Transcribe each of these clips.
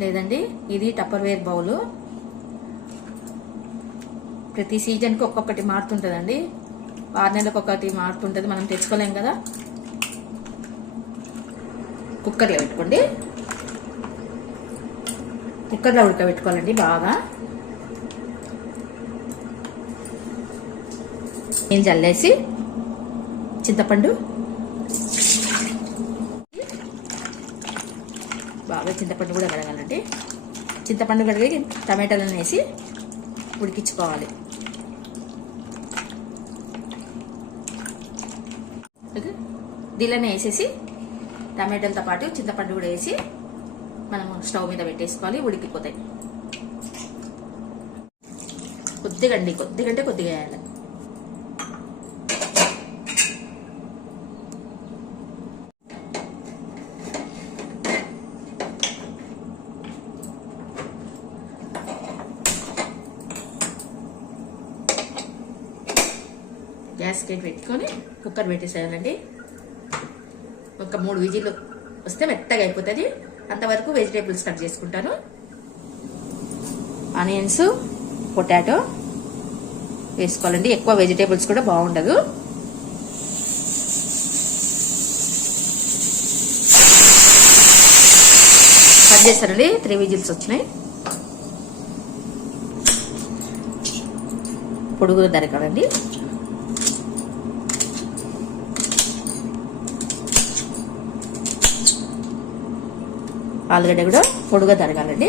లేదండి ఇది Tupperware bowl. ప్రతి సీజన్కి ఒక్కొక్కటి మారుతుంటుందండి. 6 నెలలకు ఒకటి మారుతుంటుంది, మనం తెచ్చుకోలేం కదా. కుక్కర్లో పెట్టుకోండి. కుక్కర్లో ఉడకబెట్టుకోవాలండి బాగా. ఏం చల్లేసి చింతపండు బాగా, చింతపండు కూడా కడగాలండి. చింతపండు కడిగి టమాటాలను వేసి ఉడికించుకోవాలి. దీనిలోనే వేసేసి టమాటాలతో పాటు చింతపండు కూడా వేసి మనం స్టవ్ మీద పెట్టేసుకోవాలి. ఉడికిపోతాయి. కొద్దిగా అంటే కొద్దిగా వేయాలి. గ్యాస్ కేక్ పెట్టుకొని కుక్కర్ పెట్టేసేయాలండి. ఒక 3 విజిల్లు వస్తే మెత్తగా అయిపోతుంది. అంతవరకు వెజిటేబుల్స్ కట్ చేసుకుంటాను. ఆనియన్స్, పొటాటో వేసుకోవాలండి. ఎక్కువ వెజిటేబుల్స్ కూడా బాగుండదు. కట్ చేస్తానండి. 3 విజిల్స్ వచ్చినాయి. పొడుగులు దరకాలండి. ఆలుగడ్డ కూడా పొడుగా తరగాలండి.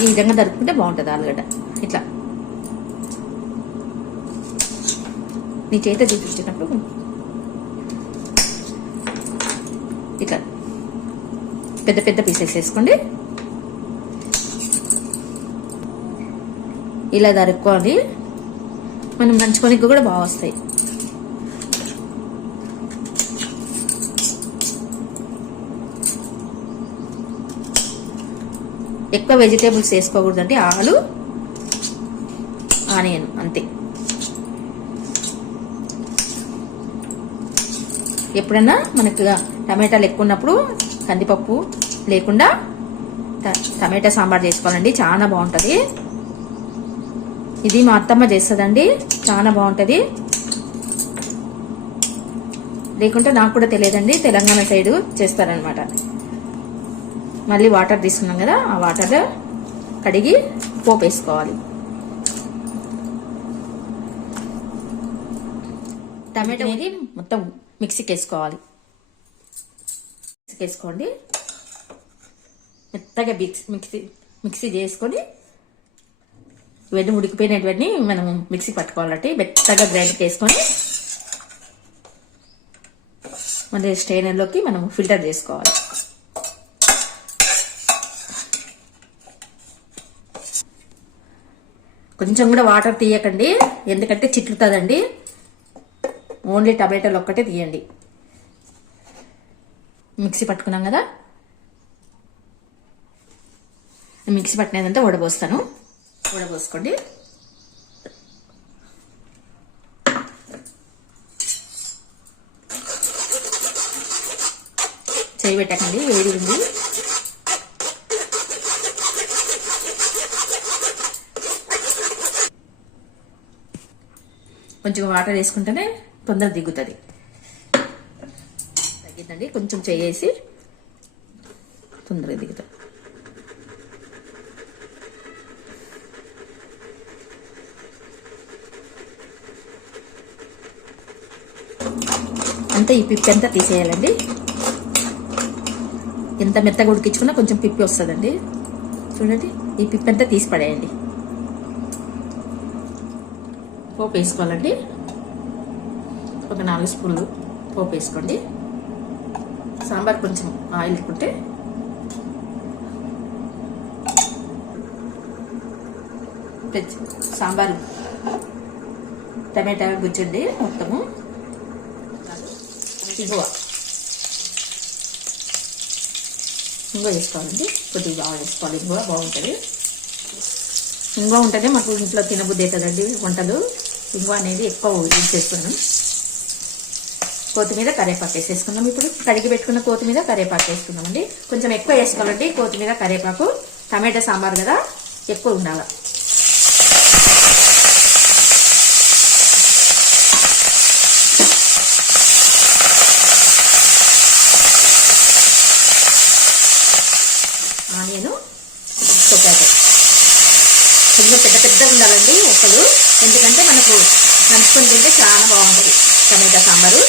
ఈ విధంగా తరుపుకుంటే బాగుంటుంది ఆలుగడ్డ. ఇట్లా నీ చేత చూపించినప్పుడు ఇట్లా పెద్ద పెద్ద పీసెస్ వేసుకోండి. ఇలా తరుక్కోండి. మనం నంచుకోనికి కూడా బాగా వస్తాయి. ఎక్కువ వెజిటేబుల్స్ వేసుకోకూడదండి. ఆలు, ఆనియన్ అంతే. ఎప్పుడన్నా మనకు టమాటాలు ఎక్కువ ఉన్నప్పుడు కందిపప్పు లేకుండా టమాటా సాంబార్ చేసుకోవాలండి. చాలా బాగుంటుంది. ఇది మా అత్తమ్మ చేస్తుందండి. చాలా బాగుంటుంది. లేకుంటే నాకు కూడా తెలియదండి. తెలంగాణ సైడ్ చేస్తారనమాట. మళ్ళీ వాటర్ తీసుకున్నాం కదా, ఆ వాటర్ కడిగి పోపు వేసుకోవాలి. టమాటో అనేది మొత్తం మిక్సీకి వేసుకోవాలి. వేసుకోండి. మెత్తగా మిక్సీ చేసుకొని ఇవన్నీ ఉడికిపోయినటువంటి మనం మిక్సీ పట్టుకోవాలంటే మెత్తగా గ్రైండ్ చేసుకొని మళ్ళీ స్ట్రైనర్లోకి మనం ఫిల్టర్ చేసుకోవాలి. కొంచెం కూడా వాటర్ తీయకండి, ఎందుకంటే చిట్లుతుందండి. ఓన్లీ టమాటాలు ఒక్కటే తీయండి. మిక్సీ పట్టుకున్నాం కదా, మిక్సీ పట్టినదంతా వడబోస్తాను. వడబోసుకోండి. చేయి పెట్టకండి, వేడి ఉంది. కొంచెం వాటర్ వేసుకుంటేనే తొందర దిగుతుంది. తగ్గిందండి. కొంచెం చేసి తొందరగా దిగుతుంది. అంతా ఈ పిప్పి అంతా తీసేయాలండి. ఎంత మెత్తగా ఉడికించుకున్నా కొంచెం పిప్పి వస్తుందండి. చూడండి, ఈ పిప్పి అంతా తీసి పడేయండి. పోపు వేసుకోవాలండి. ఒక 4 స్పూన్లు పోపు వేసుకోండి. సాంబార్ కొంచెం ఆయిల్ ఉంటే సాంబార్ టమాటా గుజ్జండి మొత్తము. ఇంగువ వేసుకోవాలండి. కొద్దిగా బాగా వేసుకోవాలి. ఇంగువ బాగుంటుంది. ఇంగువ ఉంటేనే మాకు ఇంట్లో తినబుద్ధి అవుతుందండి వంటలు. ఇంగువ అనేది ఎక్కువ యూజ్ చేస్తున్నాను. కొత్తిమీర కరివేపాకు వేసేసుకుందాం. ఇప్పుడు కడిగి పెట్టుకున్న కొత్తిమీర కరివేపాకు వేసుకుందామండి. కొంచెం ఎక్కువ వేసుకోవాలండి కొత్తిమీర కరివేపాకు. టమాటా సాంబార్ కదా, ఎక్కువ ఉండాలి. ఆనియన్, పొటాటో కొంచెం పెద్ద పెద్దగా ఉండాలండి ముక్కలు, ఎందుకంటే మనకు నంచుకొని తింటే చాలా బాగుంటుంది టమాటా సాంబారు.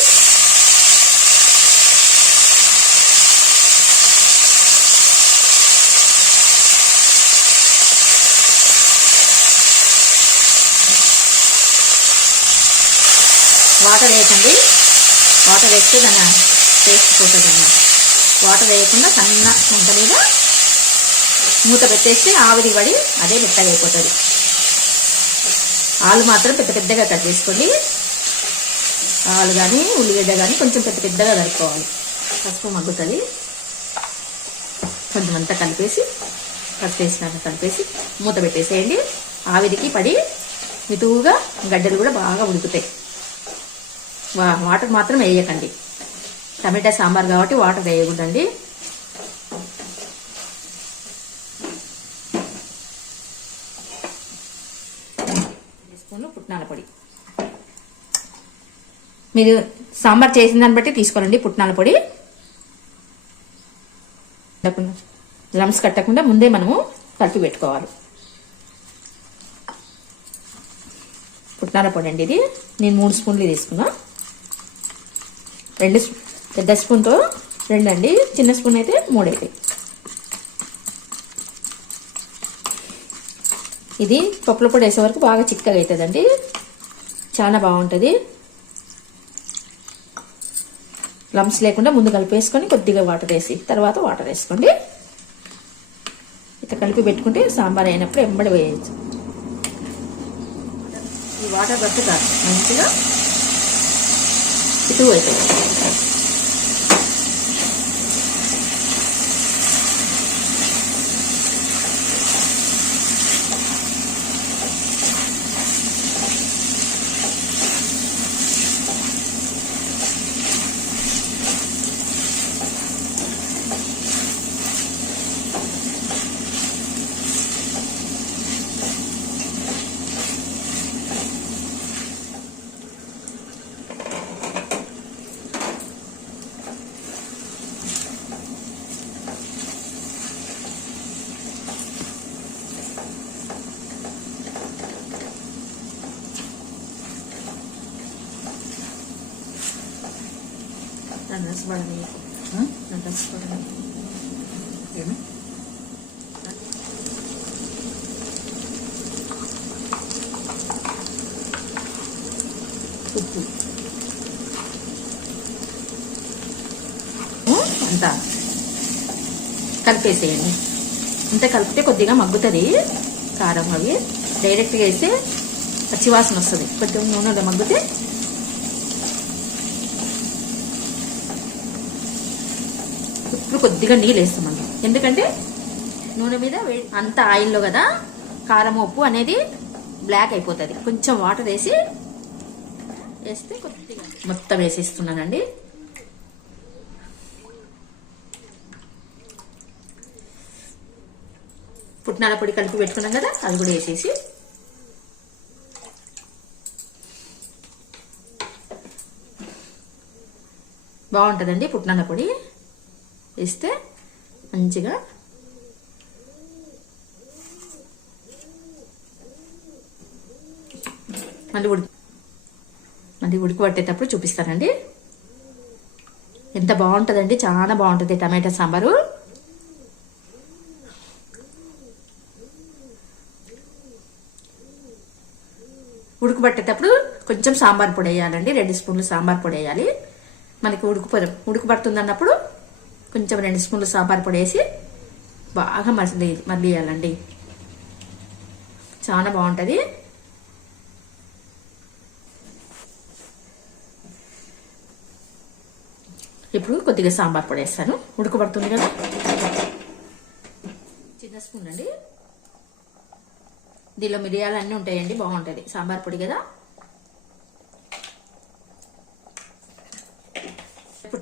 వాటర్ వేయకండి, వాటర్ వేస్తే దాన్ని టేస్ట్ పోతుంది అన్నమాట. వాటర్ వేయకుండా సన్న మంట మీద మూత పెట్టేస్తే ఆవిరి పడి అదే మెత్తగా అయిపోతుంది. ఆలు మాత్రం పెద్ద పెద్దగా కట్ చేసుకోండి. ఆలు కానీ ఉల్లిగడ్డ కానీ కొంచెం పెద్ద పెద్దగా కలుపుకోవాలి. పసుపు మగ్గుతుంది. కొంచెం అంతా కలిపేసి పసుపు వేసినాక కలిపేసి మూత పెట్టేసేయండి. ఆవిరికి పడి మితువుగా గడ్డలు కూడా బాగా ఉడుకుతాయి. వాటర్ మాత్రం వేయకండి, టమాటా సాంబార్ కాబట్టి వాటర్ వేయకూడదండి. పుట్నాల పొడి మీరు సాంబార్ చేసిన దాన్ని బట్టి తీసుకోవాలండి. పుట్నాల పొడి లమ్స్ కట్టకుండా ముందే మనము కలిపి పెట్టుకోవాలి. పుట్నాల పొడి అండి ఇది. నేను 3 స్పూన్లు తీసుకున్నా. 2 పెద్ద స్పూన్తో 2 అండి, చిన్న స్పూన్ అయితే 3 అవుతాయి. ఇది పప్పుల పొడి వేసే వరకు బాగా చిక్కగా అవుతుందండి, చాలా బాగుంటుంది. లమ్స్ లేకుండా ముందు కలిపేసుకొని కొద్దిగా వాటర్ వేసి తర్వాత వాటర్ వేసుకోండి. ఇట్లా కలిపి పెట్టుకుంటే సాంబార్ అయినప్పుడు ఎంబడి వేయచ్చు. ఈ వాటర్ పట్టుతారు మంచిగా ఇటు అవుతుంది. రసపడని ఏమి ఉప్పు అంతా కలిపేసేయండి. అంతే కలిపితే కొద్దిగా మగ్గుతుంది కారం. అవి డైరెక్ట్గా వేస్తే పచ్చివాసన వస్తుంది. కొద్దిగా నూనెలో మగ్గితే ఇప్పుడు కొద్దిగా నీళ్ళు వేస్తామండి, ఎందుకంటే నూనె మీద అంత ఆయిల్లో కదా కారం ఉప్పు అనేది బ్లాక్ అయిపోతుంది. కొంచెం వాటర్ వేస్తే కొద్దిగా మొత్తం వేసేస్తున్నానండి. పుట్నాల పొడి కలిపి పెట్టుకున్నాం కదా, అది కూడా వేసేసి బాగుంటుందండి. పుట్నాల పొడి వేస్తే మంచిగా మళ్ళీ ఉడికి పట్టేటప్పుడు చూపిస్తానండి. ఎంత బాగుంటుందండి, చాలా బాగుంటుంది టమాటా సాంబారు. ఉడకబట్టేటప్పుడు కొంచెం సాంబార్ పొడి వేయాలండి. 2 స్పూన్లు సాంబార్ పొడి వేయాలి. మనకి ఉడకబడుతుంది అన్నప్పుడు కొంచెం 2 స్పూన్లు సాంబార్ పొడి వేసి బాగా మళ్ళీయాలండి. చాలా బాగుంటుంది. ఇప్పుడు కొద్దిగా సాంబార్ పొడి వేస్తాను. ఉడకబడుతుంది కదా, చిన్న స్పూన్ అండి. దీనిలో మిరియాలు అన్నీ ఉంటాయండి, బాగుంటుంది. సాంబార్ పొడి కదా.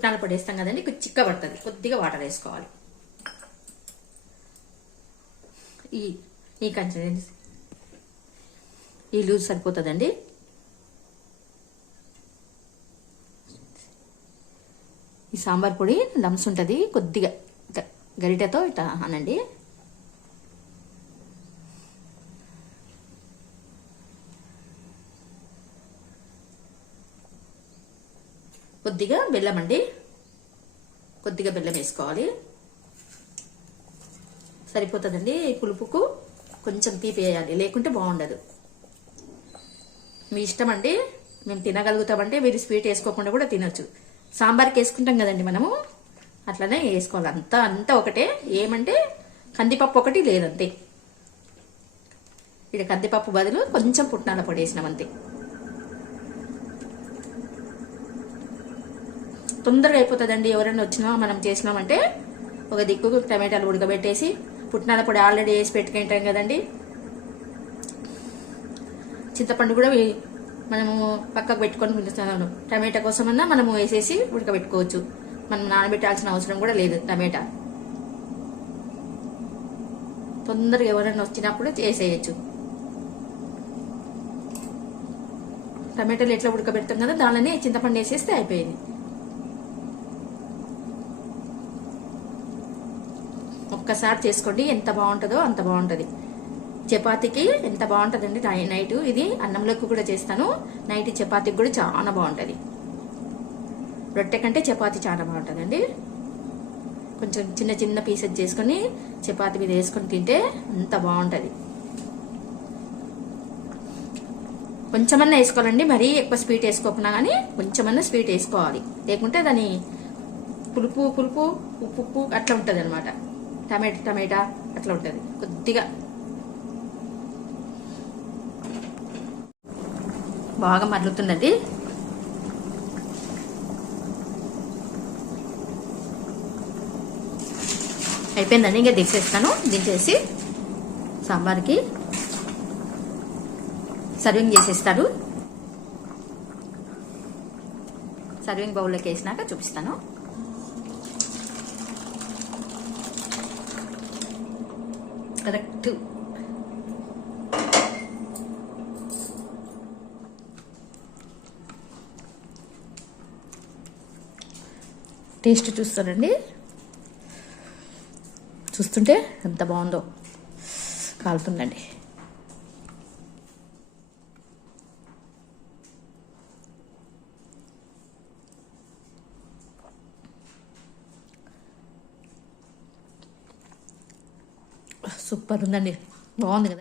పుట్నాల పొడి వేస్తాం కదండి, చిక్క పడుతుంది. కొద్దిగా వాటర్ వేసుకోవాలి. ఈ కన్సిస్టెన్సీ ఈ లూజ్ సరిపోతుందండి. ఈ సాంబార్ పొడి లమ్స్ ఉంటుంది, కొద్దిగా గరిటెతో ఇట్లా అనండి. కొద్దిగా బెల్లం అండి, కొద్దిగా బెల్లం వేసుకోవాలి. సరిపోతుందండి. పులుపుకు కొంచెం తీపి వేయాలి, లేకుంటే బాగుండదు. మీ ఇష్టం అండి, మేము తినగలుగుతామంటే మీరు స్వీట్ వేసుకోకుండా కూడా తినొచ్చు. సాంబార్కి వేసుకుంటాం కదండి మనము, అట్లనే వేసుకోవాలి. అంతా ఒకటే. ఏమంటే కందిపప్పు ఒకటి లేదంతే. ఇక్కడ కందిపప్పు బదులు కొంచెం పుట్నాల పొడి వేసినాం అంతే. తొందరగా అయిపోతుందండి. ఎవరైనా వచ్చినా మనం చేసినామంటే ఒక దిక్కు టమాటాలు ఉడకబెట్టేసి, పుట్నాల పొడి ఆల్రెడీ వేసి పెట్టుకుంటాం కదండి. చింతపండు కూడా మనము పక్కకు పెట్టుకొని టమాటా కోసమన్నా మనము వేసేసి ఉడకబెట్టుకోవచ్చు. మనం నానబెట్టాల్సిన అవసరం కూడా లేదు. టమాటా తొందరగా ఎవరైనా వచ్చినప్పుడు చేసేయచ్చు. టమాటాలు ఎట్లా ఉడకబెడతాం కదా, దానిలోనే చింతపండు వేసేస్తే అయిపోయింది. ఒక్కసారి చేసుకోండి, ఎంత బాగుంటుందో అంత బాగుంటుంది. చపాతీకి ఎంత బాగుంటుందండి. నైట్ ఇది అన్నంలోకి కూడా చేస్తాను. నైట్ చపాతీకి కూడా చాలా బాగుంటుంది. రొట్టె కంటే చపాతీ చాలా బాగుంటుందండి. కొంచెం చిన్న చిన్న పీసెస్ చేసుకొని చపాతీ మీద వేసుకొని తింటే అంత బాగుంటుంది. కొంచెమన్నా వేసుకోవాలండి, మరీ ఎక్కువ స్వీట్ వేసుకోకుండా కానీ కొంచెమన్నా స్వీట్ వేసుకోవాలి. లేకుంటే దాని పులుపు ఉప్పు అట్లా ఉంటుంది అనమాట. టమాటా అట్లా ఉంటుంది. కొద్దిగా బాగా మరుగుతుందండి. అయిపోయిందండి. ఇంకా దించేస్తాను. దించేసి సాంబార్కి సర్వింగ్ చేసేస్తాడు. సర్వింగ్ బౌల్లోకి వేసినాక చూపిస్తాను. కరెక్ట్ టేస్ట్ చూస్తారండి. చూస్తుంటే ఎంత బాగుందో, కాలుతుందండి. సూపర్ ఉందండి, బాగుంది కదా.